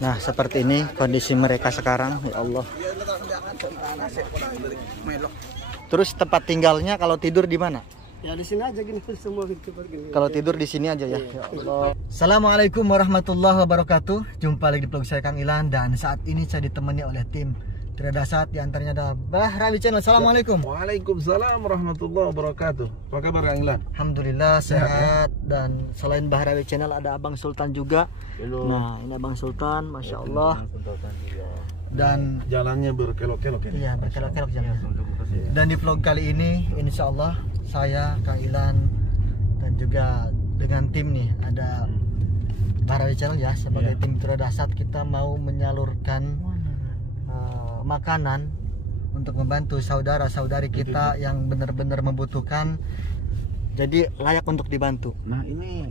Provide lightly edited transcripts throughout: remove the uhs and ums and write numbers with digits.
Nah, seperti ini kondisi mereka sekarang, ya Allah. Terus tempat tinggalnya kalau tidur di mana? Ya di sini aja gini semua gini. Kalau tidur di sini aja ya. Ya Allah. Assalamualaikum warahmatullahi wabarakatuh. Jumpa lagi di vlog saya Kang Ilan, dan saat ini saya ditemani oleh tim Tira Dasar, di antaranya ada Bahrawi Channel. Assalamualaikum. Waalaikumsalam warahmatullahi wabarakatuh. Apa kabar Kang Ilan? Alhamdulillah sehat. Dan selain Bahrawi Channel ada Abang Sultan juga. Halo. Nah, ini Abang Sultan, masya Allah. Dan jalannya berkelok-kelok ini. iya, berkelok-kelok jalannya. Dan di vlog kali ini insya Allah saya, Kang Ilan, dan juga dengan tim nih, ada Bahrawi Channel ya, sebagai tim Tira Dasar, kita mau menyalurkan makanan untuk membantu saudara-saudari kita yang benar-benar membutuhkan. Jadi layak untuk dibantu. Nah ini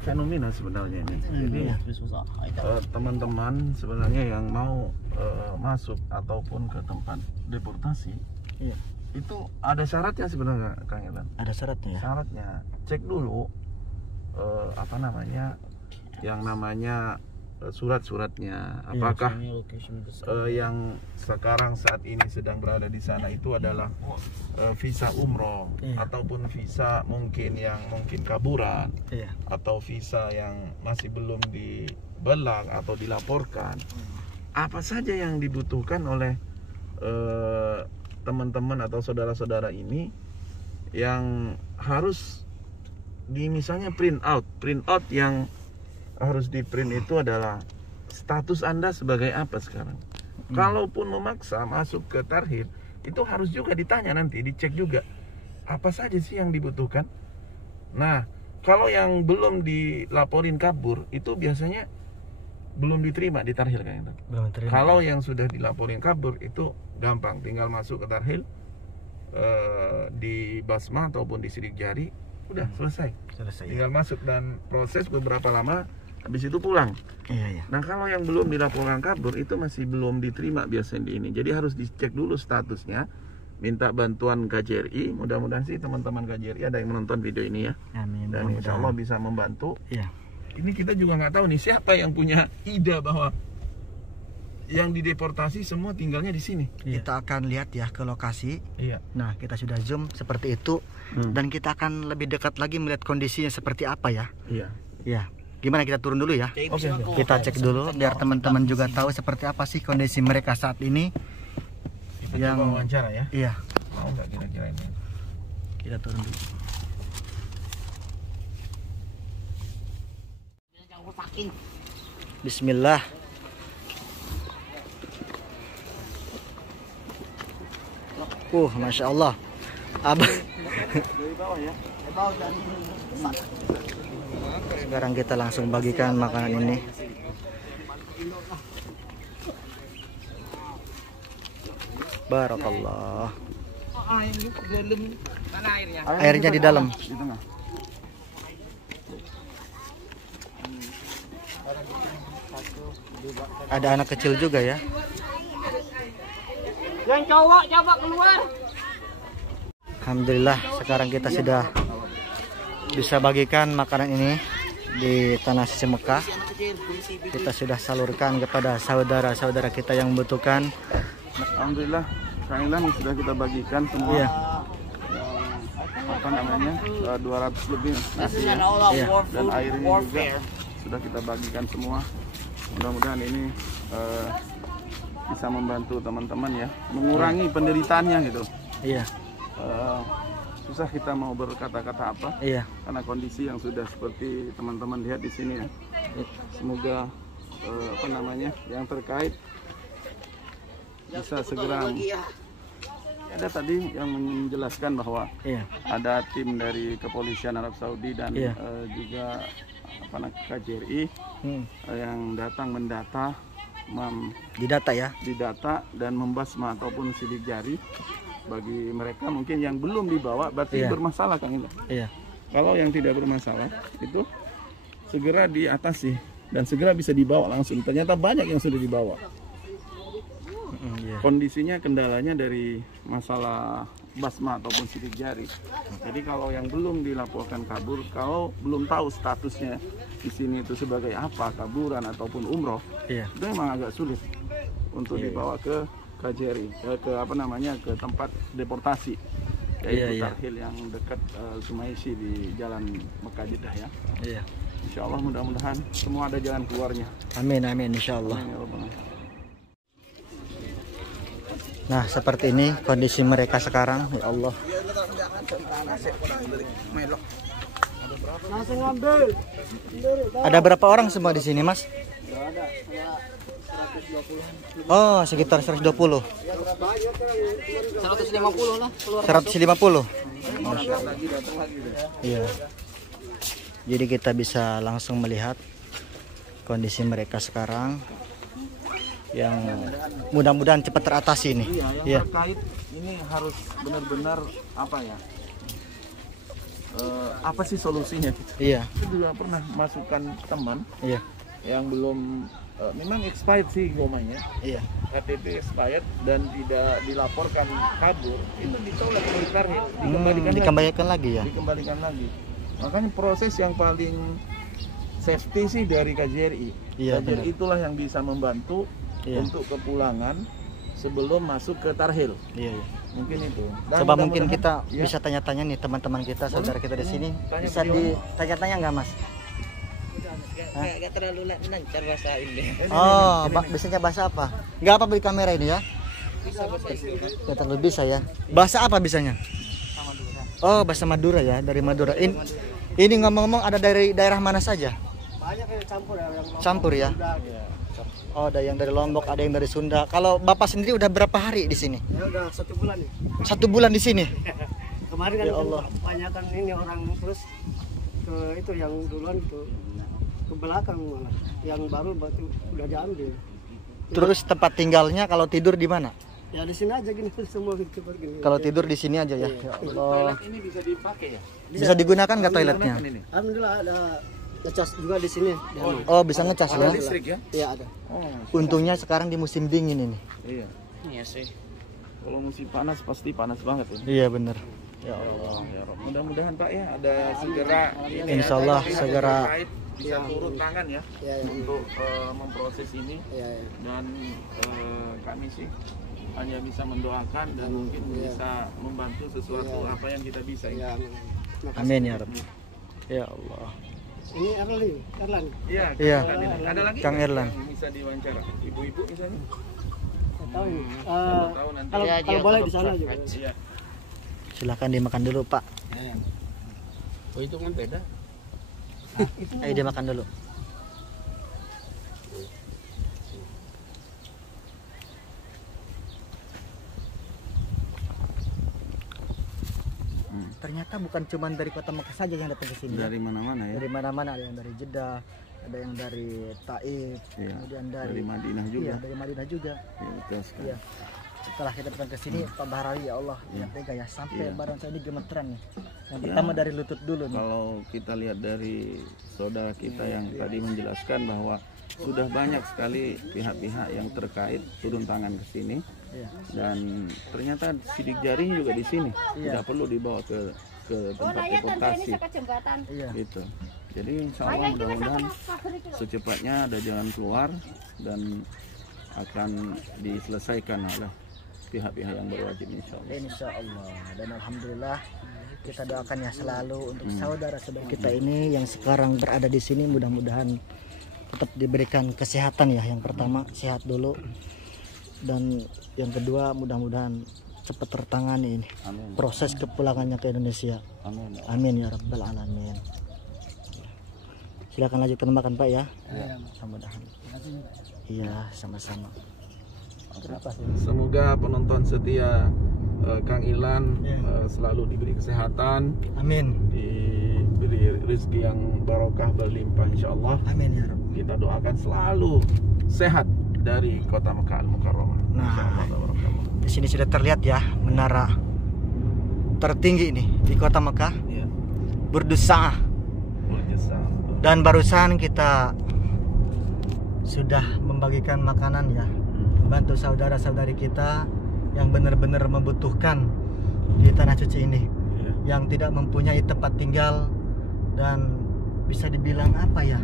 fenomena sebenarnya ini. Jadi teman-teman sebenarnya yang mau masuk ataupun ke tempat deportasi, itu ada syaratnya sebenarnya Kang Ilan. Ada syaratnya ya? Syaratnya cek dulu apa namanya, yang namanya surat-suratnya, apakah yang sekarang saat ini sedang berada di sana itu adalah visa umroh ataupun visa mungkin yang kaburan, atau visa yang masih belum dibelang atau dilaporkan. Apa saja yang dibutuhkan oleh teman-teman atau saudara-saudara ini yang harus misalnya print out yang harus di print itu adalah status Anda sebagai apa sekarang. Kalaupun memaksa masuk ke tarhib, itu harus juga ditanya, nanti dicek juga apa saja sih yang dibutuhkan. Nah, kalau yang belum dilaporin kabur itu biasanya belum diterima di tarhil kan. Kalau yang sudah dilaporin kabur itu gampang, tinggal masuk ke tarhil, di basma ataupun di sidik jari, udah selesai tinggal masuk dan proses beberapa lama, habis itu pulang. Nah kalau yang belum dilaporkan kabur itu masih belum diterima biasanya di ini. Jadi harus dicek dulu statusnya, minta bantuan KJRI. Mudah-mudahan sih teman-teman KJRI ada yang menonton video ini ya. Amin. Dan insya Allah bisa membantu. Iya. Ini kita juga nggak tahu nih siapa yang punya ide bahwa yang dideportasi semua tinggalnya di sini. Kita akan lihat ya ke lokasi. Nah, kita sudah zoom seperti itu, dan kita akan lebih dekat lagi melihat kondisinya seperti apa ya. Ya. Gimana, kita turun dulu ya? Oke. Kita cek dulu biar teman-teman juga tahu seperti apa sih kondisi mereka saat ini. Kita yang coba wawancara ya. Iya. Mau nggak kira-kira ini? Kita turun dulu. Bismillah. Masya Allah. Abang. Dari bawah ya. Sekarang kita langsung bagikan makanan ini. Barakallah. Airnya di dalam. Di tengah. Ada anak kecil juga ya. Yang cowok coba keluar. Alhamdulillah sekarang kita sudah bisa bagikan makanan ini di Tanah Suci Mekah. Kita sudah salurkan kepada saudara-saudara kita yang membutuhkan. Alhamdulillah Kang Ilan sudah kita bagikan semua. Apa namanya, 200 lebih nasi ya. Dan airnya juga sudah kita bagikan semua. Mudah-mudahan ini bisa membantu teman-teman ya, mengurangi penderitaannya gitu. Susah kita mau berkata-kata apa, karena kondisi yang sudah seperti teman-teman lihat di sini ya. Semoga apa namanya, yang terkait bisa segera. Ada tadi yang menjelaskan bahwa ada tim dari kepolisian Arab Saudi dan juga apa namanya KJRI yang datang mendata, didata dan membasma ataupun sidik jari bagi mereka mungkin yang belum dibawa, berarti bermasalah Kang Ilan. Kalau yang tidak bermasalah itu segera diatasi dan segera bisa dibawa langsung. Ternyata banyak yang sudah dibawa. Kondisinya kendalanya dari masalah basma ataupun sidik jari. Jadi kalau yang belum dilaporkan kabur, kalau belum tahu statusnya di sini itu sebagai apa, kaburan ataupun umroh, Iya. itu memang agak sulit untuk Iya, dibawa ke KJRI, ke apa namanya, ke tempat deportasi, yaitu Iya. Tarhil yang dekat Sumaisi di Jalan Mekah Jeddah ya. Iya. Insya Allah mudah-mudahan semua ada jalan keluarnya. Amin amin insyaallah. Amin ya Rabbal Alamin. Nah, seperti ini kondisi mereka sekarang, ya Allah. Langsung ambil. Ada berapa orang semua di sini, Mas? Ada 120. Oh, sekitar 120. 150 lah keluar. 150. Iya. Jadi kita bisa langsung melihat kondisi mereka sekarang yang mudah-mudahan cepat teratasi ini. Iya, yang Iya. terkait ini harus benar-benar apa ya? Apa sih solusinya? Iya. Saya juga pernah masukkan teman Iya. yang belum memang expired sih gomanya, Iya. KTP expired dan tidak dilaporkan kabur, itu ditolak oleh Tarhil, dikembalikan Dikembalikan lagi ya. dikembalikan lagi. Makanya proses yang paling safety sih dari KJRI. Iya, KJRI benar. itulah yang bisa membantu Iya. untuk kepulangan sebelum masuk ke Tarhil. Iya, iya. Mungkin itu. Dan Coba mungkin mudah-mudahan- kita ya. bisa tanya-tanya nih teman-teman kita, saudara kita di sini. Tanya Bisa beliau. ditanya-tanya nggak, Mas? Enggak terlalu lancar bahasa ini. Oh, biasanya bahasa apa? Nggak apa di kamera ini ya? Bisa bahasa Indonesia. Nggak terlalu bisa ya. Bahasa apa bisanya? Oh, bahasa Madura ya, dari Madura. Ini ngomong-ngomong ada dari daerah mana saja? Banyak yang campur ya, yang Campur ya. Oh, ada yang dari Lombok, ada yang dari Sunda. Kalau Bapak sendiri udah berapa hari di sini? Ya udah 1 bulan nih. 1 bulan di sini. Kemarin kan Ya Allah. kebanyakan ini orang terus ke itu yang duluan itu ke belakang malah. Yang baru batu udah diambil. Terus tempat tinggalnya kalau tidur di mana? Ya di sini aja gini semua gitu gini. Kalau tidur di sini aja ya. Ya Allah. Toilet ini bisa dipakai ya? Bisa digunakan nggak toiletnya? Gunakan ini. Alhamdulillah ada ngecas juga di sini. Oh, bisa ngecas Ada ya. listrik ya? Iya ada. Oh, Untungnya sekarang di musim dingin ini. iya. Iya sih. Kalau musim panas pasti panas banget ya. Iya bener. Ya Allah. Ya Rob. Mudah-mudahan Pak ya ada segera ini Insya ya, Allah dari pihak segera. yang terkait bisa turun tangan ya Iya, iya. untuk memproses ini Iya, iya. dan kami sih hanya bisa mendoakan dan mungkin bisa membantu sesuatu apa yang kita bisa Iya, ya. makasih. Amin ya Rabbi. Ya Allah. Ini Erlan. Iya. Iya. Ada lagi Kang nggak Erlan. yang bisa diwawancara ibu-ibu misalnya. Saya tahu ini. Tahu nanti. Kalau boleh di sana juga. Iya. Silakan dimakan dulu Pak. Oh itu kan beda. Ayo dimakan dulu. Ternyata bukan cuma dari kota Mekah saja yang datang ke sini. Dari mana-mana ya. Dari mana-mana, ada yang dari Jeddah, ada yang dari Taif, Iya. kemudian Dari dari Madinah juga. Iya, dari Madinah juga. Ya, betul sekali. Iya. Setelah kita datang ke sini, Pak Bahrawi ya Allah, lihat tega ya, sampai Iya. badan saya ini gemeteran nih. Yang Iya. pertama dari lutut dulu nih. Kalau kita lihat dari saudara kita yang tadi menjelaskan bahwa sudah banyak sekali pihak-pihak yang terkait turun tangan ke sini Iya. dan ternyata sidik jari juga di sini, Iya. tidak perlu dibawa ke tempat deportasi Iya. gitu. Jadi insya Allah mudah-mudahan secepatnya ada jalan keluar dan akan diselesaikan oleh pihak-pihak yang berwajib insya Allah. Insya Allah. Dan alhamdulillah kita doakan ya selalu untuk saudara-saudara kita ini yang sekarang berada di sini, mudah-mudahan tetap diberikan kesehatan ya. Yang pertama sehat dulu, dan yang kedua mudah-mudahan cepat tertangani ini Amin. proses kepulangannya ke Indonesia. Amin. Amin ya rabbal alamin. Silakan lanjutkan makan Pak ya. Iya. Mudah-mudahan. Iya, sama-sama. Semoga penonton setia Kang Ilan selalu diberi kesehatan, Amin. diberi rezeki yang barokah berlimpah insya Allah. Amin ya Rabb. Kita doakan selalu sehat dari kota Mekah Al-Mukarramah. Nah. Insya Allah, barakallah. Di sini sudah terlihat ya menara tertinggi ini di kota Mekah, Iya. Burdusa'ah. Berjasa. Dan barusan kita sudah membagikan makanan ya, membantu saudara-saudari kita yang benar-benar membutuhkan di tanah suci ini, Iya. yang tidak mempunyai tempat tinggal dan bisa dibilang apa ya,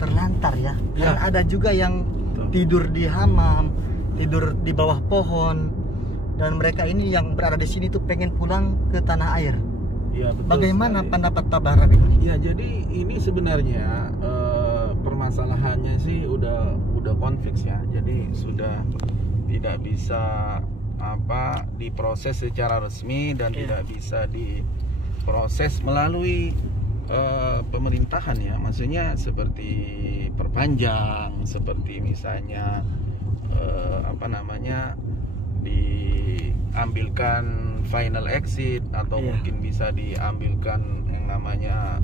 terlantar ya. Ya. Karena ada juga yang Betul. tidur di hamam, tidur di bawah pohon, dan mereka ini yang berada di sini tuh pengen pulang ke tanah air. Ya, betul Bagaimana sekali. pendapat Pak Bahar ini? Ya, jadi ini sebenarnya permasalahannya sih udah konflik ya. Jadi sudah tidak bisa diproses secara resmi dan tidak bisa diproses melalui pemerintahan ya. Maksudnya seperti perpanjang, seperti misalnya diambilkan final exit atau mungkin bisa diambilkan yang namanya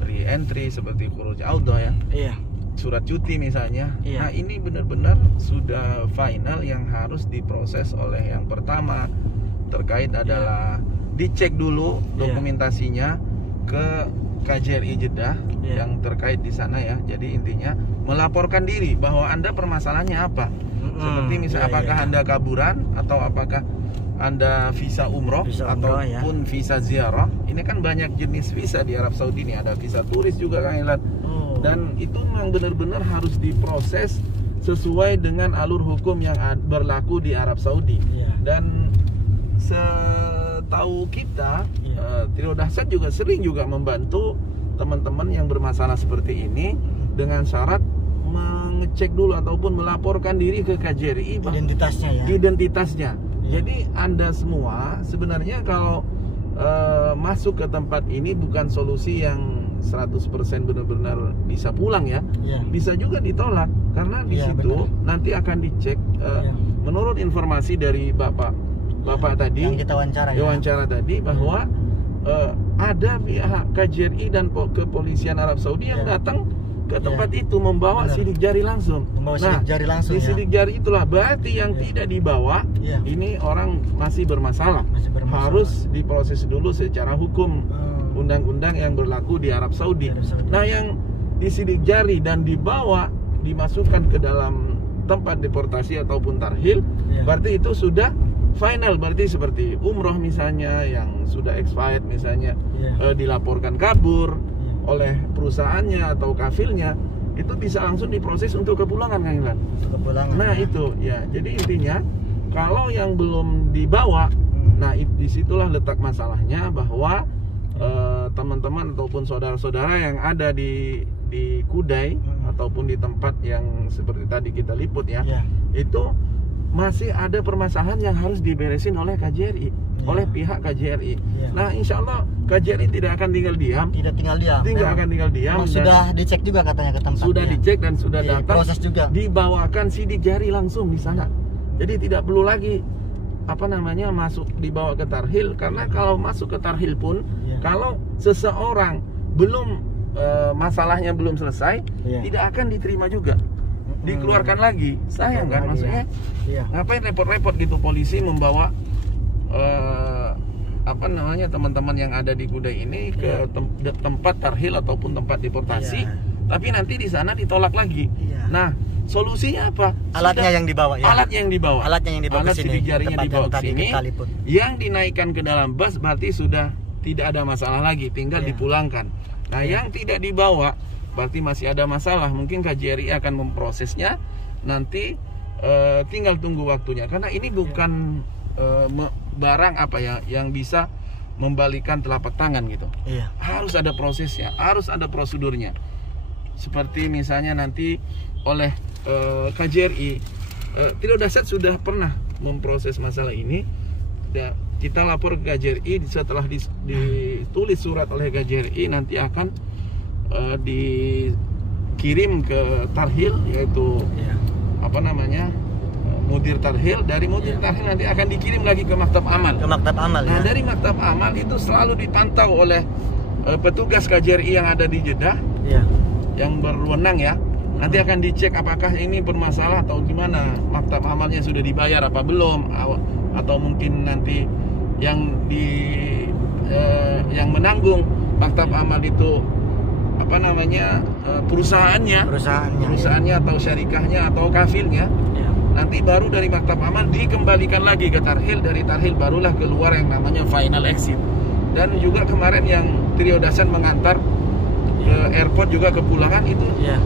re-entry seperti khuruj audo ya. Iya. Surat cuti misalnya. Iya. Nah, ini benar-benar sudah final yang harus diproses oleh yang pertama terkait adalah dicek dulu dokumentasinya ke KJRI Jeddah yang terkait di sana ya. Jadi intinya melaporkan diri bahwa Anda permasalahannya apa. Seperti misalnya apakah Anda kaburan atau apakah Anda visa umroh ataupun visa ziarah. Ini kan banyak jenis visa di Arab Saudi ini, ada visa turis juga Kang Ilan. Dan itu memang benar-benar harus diproses sesuai dengan alur hukum yang berlaku di Arab Saudi. Dan setahu kita Trio Dahsyat juga sering juga membantu teman-teman yang bermasalah seperti ini dengan syarat mengecek dulu ataupun melaporkan diri ke KJRI identitasnya ya. Identitasnya. Jadi Anda semua sebenarnya kalau masuk ke tempat ini bukan solusi yang 100% benar-benar bisa pulang ya. Bisa juga ditolak karena di situ nanti akan dicek menurut informasi dari Bapak tadi yang kita wawancara tadi bahwa ada pihak KJRI dan kepolisian Arab Saudi yang datang ke tempat itu membawa sidik jari langsung. Di sidik jari itulah berarti yang tidak dibawa ini orang masih bermasalah. Harus diproses dulu secara hukum undang-undang yang berlaku di Arab Saudi. Nah, yang disidik jari dan dimasukkan ke dalam tempat deportasi ataupun tarhil, berarti itu sudah final. Berarti seperti umroh misalnya yang sudah expired misalnya, dilaporkan kabur oleh perusahaannya atau kafilnya, itu bisa langsung diproses untuk kepulangan Kang Ilan. Nah itu ya, jadi intinya kalau yang belum dibawa, nah disitulah letak masalahnya bahwa teman-teman ataupun saudara-saudara yang ada di Kudai ataupun di tempat yang seperti tadi kita liput ya, itu masih ada permasalahan yang harus diberesin oleh KJRI, oleh pihak KJRI. Nah, insya Allah KJRI tidak akan tinggal diam. Tidak akan tinggal diam. Sudah dicek juga katanya ke tempatnya. Sudah dicek dan sudah datang. Proses juga. Dibawakan sidik jari langsung di sana. Jadi tidak perlu lagi masuk dibawa ke tarhil, karena kalau masuk ke tarhil pun kalau seseorang belum masalahnya belum selesai, tidak akan diterima juga. Dikeluarkan lagi. Sayang kan maksudnya. Ngapain repot-repot gitu polisi membawa teman-teman yang ada di Kudai ini ke tempat tarhil ataupun tempat deportasi, tapi nanti di sana ditolak lagi. Nah, solusinya apa? Alatnya yang dibawa ya. Alatnya yang dibawa ke sini. Sidik jarinya dibawa ke sini. Yang dinaikkan ke dalam bus berarti sudah tidak ada masalah lagi, tinggal dipulangkan. Nah, yang tidak dibawa berarti masih ada masalah. Mungkin KJRI akan memprosesnya nanti, tinggal tunggu waktunya. Karena ini bukan barang yang bisa membalikan telapak tangan gitu. Harus ada prosesnya, harus ada prosedurnya. Seperti misalnya nanti oleh KJRI, Trio Dahsyat sudah pernah memproses masalah ini. Kita lapor ke KJRI, setelah ditulis surat oleh KJRI nanti akan dikirim ke tarhil, yaitu mudir tarhil. Dari mudir tarhil nanti akan dikirim lagi ke maktab amal. Nah, dari maktab amal itu selalu dipantau oleh petugas KJRI yang ada di Jeddah, yang berwenang ya. Nanti akan dicek apakah ini bermasalah atau gimana, maktab amalnya sudah dibayar apa belum, atau mungkin nanti yang menanggung maktab amal itu perusahaannya atau syarikahnya atau kafilnya. Nanti baru dari maktab amal dikembalikan lagi ke tarhil, dari tarhil barulah keluar yang namanya final exit. Dan juga kemarin yang Trio Dahsyat mengantar ke airport juga kepulangan itu Iya.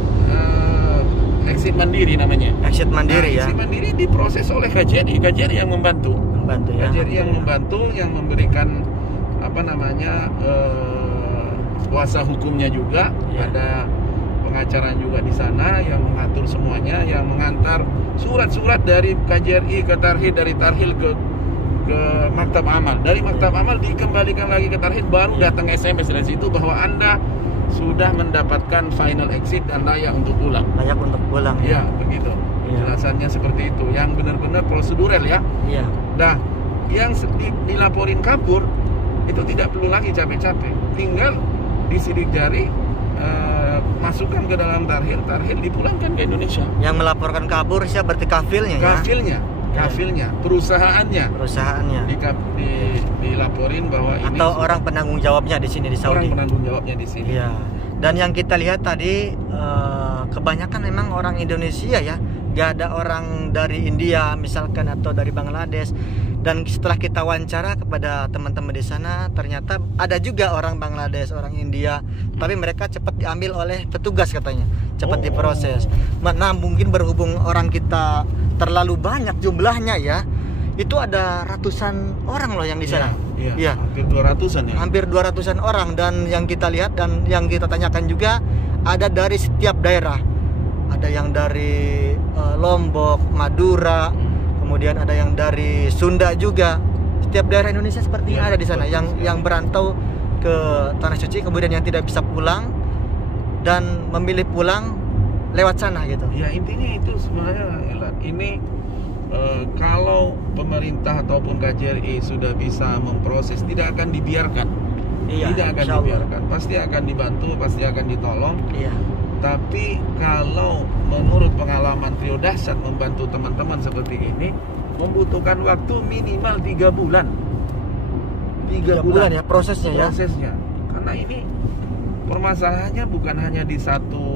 Exit mandiri namanya. Exit mandiri ya. Exit mandiri diproses oleh KJRI. KJRI yang membantu. Membantu ya. KJRI yang membantu, yang memberikan apa namanya kuasa hukumnya juga. Iya. Ada pengacara juga di sana yang mengatur semuanya, yang mengantar surat-surat dari KJRI ke Tarhil, dari Tarhil ke Maktab Amal. Dari Maktab Amal dikembalikan lagi ke Tarhil, baru datang SMS dari situ bahwa Anda sudah mendapatkan final exit dan layak untuk pulang. Layak untuk pulang Ya, ya. begitu. Iya. Penjelasannya seperti itu. Yang benar-benar prosedural ya. Iya. Nah, yang dilaporin kabur itu tidak perlu lagi capek-capek. Tinggal disidik jari, masukkan ke dalam Tarhil, dipulangkan ke Indonesia. Yang melaporkan kabur siapa? Berarti kafilnya ya. Kafilnya, perusahaannya. Dilaporin bahwa ini Atau orang penanggung jawabnya di sini di Saudi. orang penanggung jawabnya di sini. Iya. Dan yang kita lihat tadi kebanyakan memang orang Indonesia ya, gak ada orang dari India misalkan atau dari Bangladesh. Dan setelah kita wawancara kepada teman-teman di sana, ternyata ada juga orang Bangladesh, orang India, tapi mereka cepat diambil oleh petugas katanya, cepat diproses. Nah, mungkin berhubung orang kita terlalu banyak jumlahnya ya, itu ada ratusan orang loh yang di sana. Iya. Hampir 200-an ya. Hampir 200-an orang, dan yang kita lihat dan yang kita tanyakan juga ada dari setiap daerah. Ada yang dari Lombok, Madura, kemudian ada yang dari Sunda juga. Setiap daerah Indonesia sepertinya ada di sana yang berantau ke Tanah Suci, kemudian yang tidak bisa pulang dan memilih pulang lewat sana gitu. Ya, intinya itu sebenarnya ini kalau pemerintah ataupun KJRI sudah bisa memproses, tidak akan dibiarkan. Iya, tidak akan dibiarkan. Pasti akan dibantu, pasti akan ditolong. Iya. Tapi kalau menurut pengalaman Trio Dahsyat membantu teman-teman seperti ini, membutuhkan waktu minimal 3 bulan. 3 bulan ya prosesnya ya. Karena ini permasalahannya bukan hanya di satu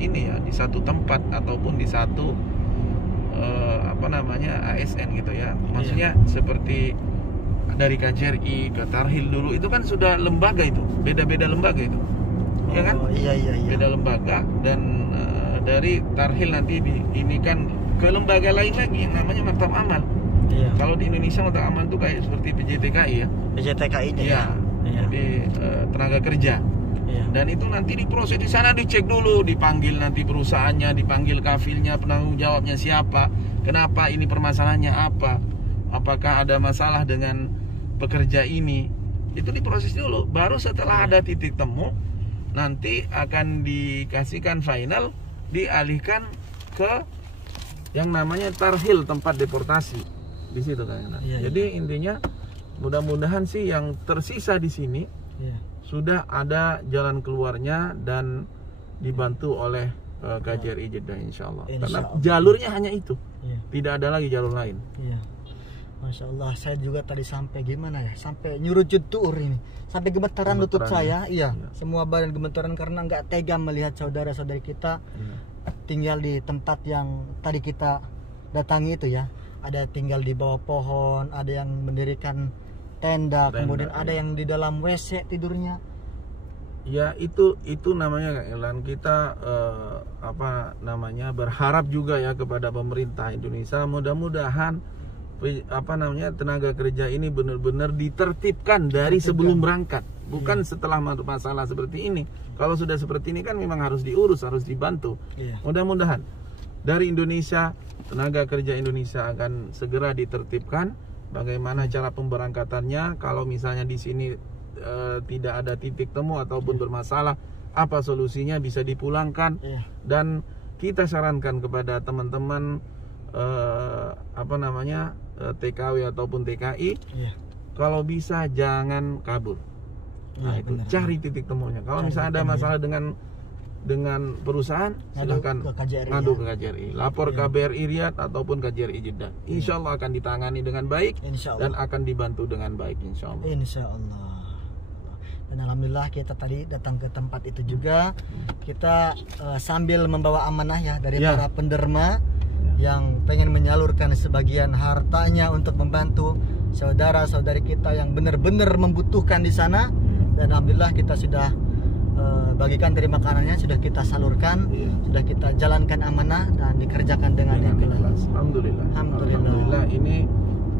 di satu tempat ataupun di satu ASN gitu ya. Maksudnya seperti dari KJRI ke Tarhil dulu itu kan sudah lembaga, itu beda-beda lembaga itu. Ya kan? Iya. Beda lembaga, dan dari Tarhil nanti ini kan ke lembaga lain lagi yang namanya Maktab Amal. Iya. Kalau di Indonesia Maktab Amal itu kayak seperti PJTKI ya. PJTKI-nya Iya. Iya. Jadi tenaga kerja. Iya. Dan itu nanti diproses di sana, dicek dulu, dipanggil nanti perusahaannya, dipanggil kafilnya, penanggung jawabnya siapa, kenapa ini permasalahannya apa, apakah ada masalah dengan pekerja ini, itu diproses dulu. Baru setelah ada titik temu, nanti akan dikasihkan final, dialihkan ke yang namanya Tarhil, tempat deportasi di situ kan. Iya, Jadi intinya mudah-mudahan sih yang tersisa di sini sudah ada jalan keluarnya dan dibantu oleh KJRI Jeddah insyaallah. Karena jalurnya hanya itu, tidak ada lagi jalur lain. Iya. Masya Allah, saya juga tadi sampai gimana ya, sampai nyurucut tuur ini, sampai gemetaran lutut saya. Iya. Semua badan gemetaran karena nggak tega melihat saudara-saudari kita tinggal di tempat yang tadi kita datangi itu ya. Ada tinggal di bawah pohon, ada yang mendirikan tenda, kemudian ada yang di dalam WC tidurnya. Ya itu namanya Kang Elan, kita berharap juga ya kepada pemerintah Indonesia, mudah-mudahan tenaga kerja ini benar-benar ditertibkan dari sebelum berangkat, bukan setelah masalah seperti ini. Kalau sudah seperti ini kan memang harus diurus, harus dibantu. Mudah-mudahan dari Indonesia, tenaga kerja Indonesia akan segera ditertibkan. Bagaimana cara pemberangkatannya? Kalau misalnya di sini tidak ada titik temu ataupun bermasalah, apa solusinya, bisa dipulangkan. Dan kita sarankan kepada teman-teman TKW ataupun TKI, kalau bisa jangan kabur. Nah, itu cari titik temunya. Kalau misalnya ada masalah dengan perusahaan, silahkan ngadu ke KJRI, lapor KBRI Riyadh ataupun KJRI Jeddah. Insya Allah akan ditangani dengan baik dan akan dibantu dengan baik, insya Allah. Insya Allah. Dan alhamdulillah kita tadi datang ke tempat itu juga, kita sambil membawa amanah ya dari para penderma yang pengen menyalurkan sebagian hartanya untuk membantu saudara-saudari kita yang benar-benar membutuhkan di sana. Dan alhamdulillah kita sudah bagikan dari makanannya, sudah kita salurkan, sudah kita jalankan amanah dan dikerjakan dengan ikhlas. Alhamdulillah. Ini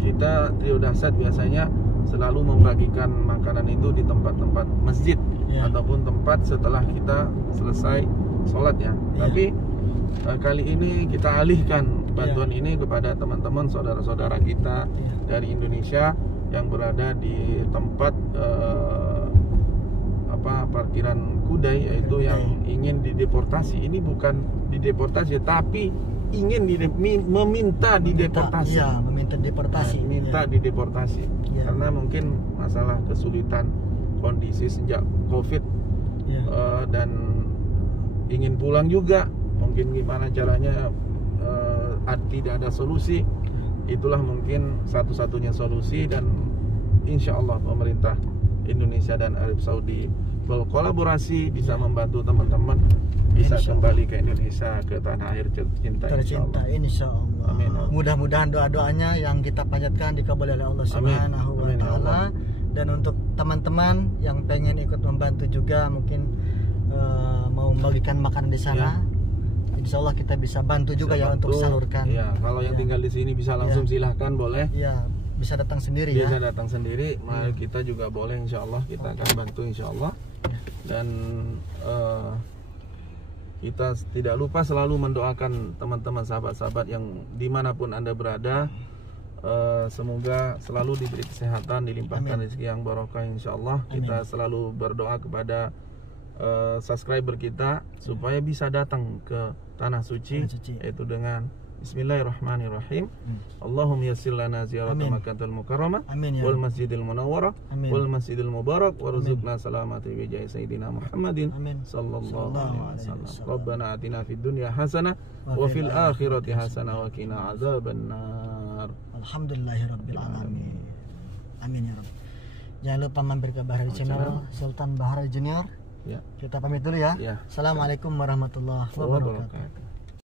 kita Trio Dahsyat biasanya selalu membagikan makanan itu di tempat-tempat masjid ataupun tempat setelah kita selesai sholat ya. Tapi kali ini kita alihkan bantuan ini kepada teman-teman saudara-saudara kita dari Indonesia yang berada di tempat parkiran Kudai, yaitu yang ingin dideportasi. Ini bukan dideportasi tapi ingin meminta dideportasi. Meminta deportasi. Minta dideportasi. Karena mungkin masalah kesulitan kondisi sejak Covid dan ingin pulang juga. Mungkin gimana caranya, tidak ada solusi. Itulah mungkin satu-satunya solusi, dan insya Allah pemerintah Indonesia dan Arab Saudi berkolaborasi bisa membantu teman-teman bisa kembali ke Indonesia, ke tanah air tercinta insya Allah. Amin. Mudah-mudahan doa-doanya yang kita panjatkan dikabul oleh Allah Subhanahu wa Ta'ala. Dan untuk teman-teman yang pengen ikut membantu juga, mungkin mau membagikan makanan di sana, insya Allah kita bisa bantu juga untuk salurkan. Kalau yang tinggal di sini bisa langsung silahkan, boleh. Bisa datang sendiri bisa datang sendiri. Kita juga boleh, insya Allah kita akan bantu insya Allah. Dan kita tidak lupa selalu mendoakan teman-teman sahabat-sahabat yang dimanapun Anda berada, semoga selalu diberi kesehatan, dilimpahkan rezeki yang barokah insya Allah. Kita selalu berdoa kepada subscriber kita supaya bisa datang ke tanah suci, yaitu dengan Bismillahirrahmanirrahim. Allahumma yassir lana ziyarat Makkahul Mukarramah wal Masjidil Munawwarah wal Masjidil Mubarak warzuqna salamati bi jahi sayyidina Muhammadin sallallahu alaihi wasallam. Rabbana atina fid dunya hasanah wa fil akhirati hasanah wa qina adzabannar. Alhamdulillahirabbil alamin. Amin ya Rabb. Jangan lupa mampir ke Bahari Channel Sultan Bahari Junior. Kita pamit dulu ya. Assalamualaikum warahmatullahi wabarakatuh.